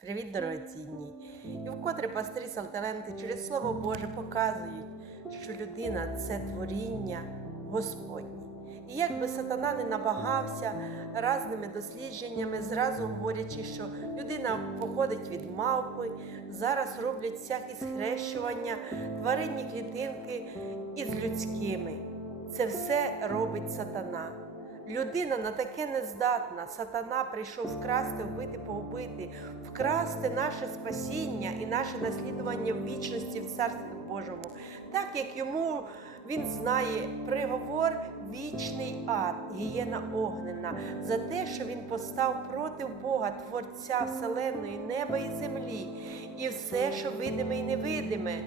Привіт, дорогоцінні! І вкотре пастирі Салталенти через Слово Боже показують, що людина це творіння Господнє. І як би сатана не намагався разними дослідженнями, зразу говорячи, що людина походить від мавпи, зараз роблять всякі схрещування, тваринні клітинки із людськими. Це все робить сатана. Людина на таке не здатна. Сатана прийшов вкрасти, вбити, поубити, вкрасти наше спасіння і наше наслідування в вічності в Царстві Божому. Так як йому він знає приговор вічний ад, гієна огнена, за те, що він постав проти Бога, Творця Вселенної, неба і землі, і все, що видиме і невидиме.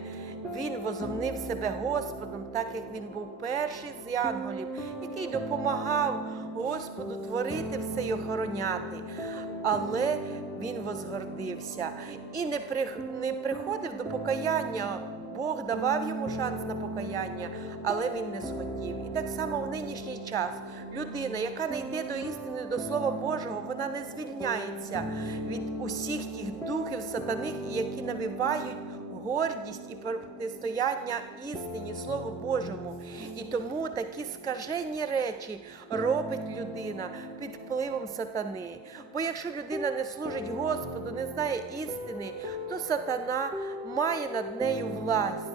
Він возомнив себе Господом, так як він був перший з янголів, який допомагав Господу творити все й охороняти. Але він возгордився і не, при, не приходив до покаяння. Бог давав йому шанс на покаяння, але він не схотів. І так само в нинішній час людина, яка не йде до істини, до Слова Божого, вона не звільняється від усіх тих духів сатаних, які навивають гордість і протистояння істині, Слову Божому. І тому такі скажені речі робить людина під впливом сатани. Бо якщо людина не служить Господу, не знає істини, то сатана має над нею власть.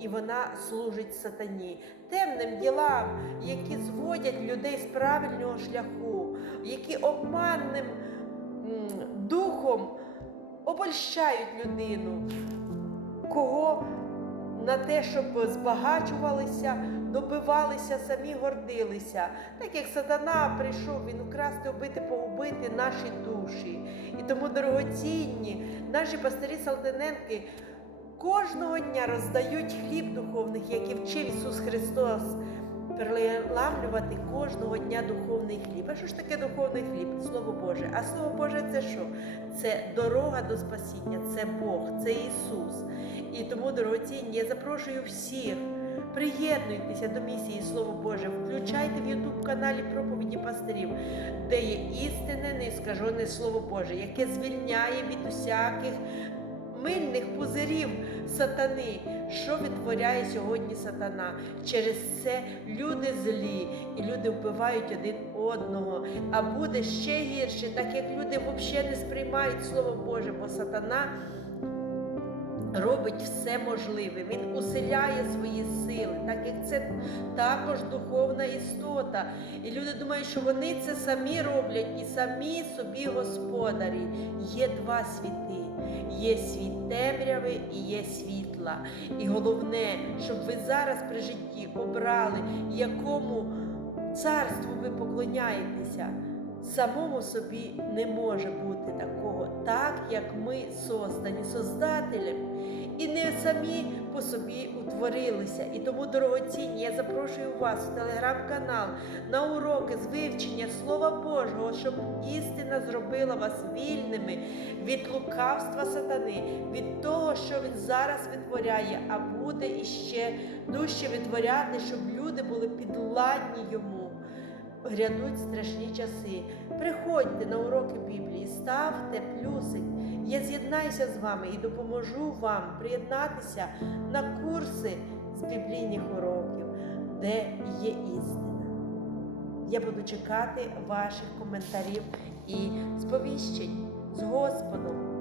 І вона служить сатані, темним ділам, які зводять людей з правильного шляху, які обманним духом обольщають людину, кого на те, щоб збагачувалися, добивалися, самі гордилися. Так як сатана прийшов він украсти, убити, погубити наші душі. І тому, дорогоцінні, наші пастирі Салтиненки кожного дня роздають хліб духовних, який вчив Ісус Христос. Переламлювати кожного дня духовний хліб. А що ж таке духовний хліб? Слово Боже. А Слово Боже це що? Це дорога до спасіння, це Бог, це Ісус. І тому, дорогоцінні, я запрошую всіх. Приєднуйтеся до місії Слово Боже, включайте в Ютуб каналі проповіді пастирів, де є істинне, неіскажене Слово Боже, яке звільняє від усяких мильних пузирів сатани. Що витворяє сьогодні сатана? Через це люди злі і люди вбивають один одного. А буде ще гірше, так як люди взагалі не сприймають Слово Боже, бо сатана. Робить все можливе, він уселяє свої сили, так як це також духовна істота. І люди думають, що вони це самі роблять і самі собі господарі. Є два світи: є світ темряви і є світла. І головне, щоб ви зараз при житті обрали, якому царству ви поклоняєтеся. Самому собі не може бути такого, так як ми создані Создателем, і не самі по собі утворилися. І тому, дорогоцінні, я запрошую вас в телеграм-канал на уроки з вивчення Слова Божого, щоб істина зробила вас вільними від лукавства сатани, від того, що він зараз витворяє, а буде іще дужче витворяти, щоб люди були підладні йому. Грядуть страшні часи. Приходьте на уроки Біблії, ставте плюсик. Я з'єднаюся з вами і допоможу вам приєднатися на курси з біблійних уроків, де є істина. Я буду чекати ваших коментарів і сповіщень з Господом.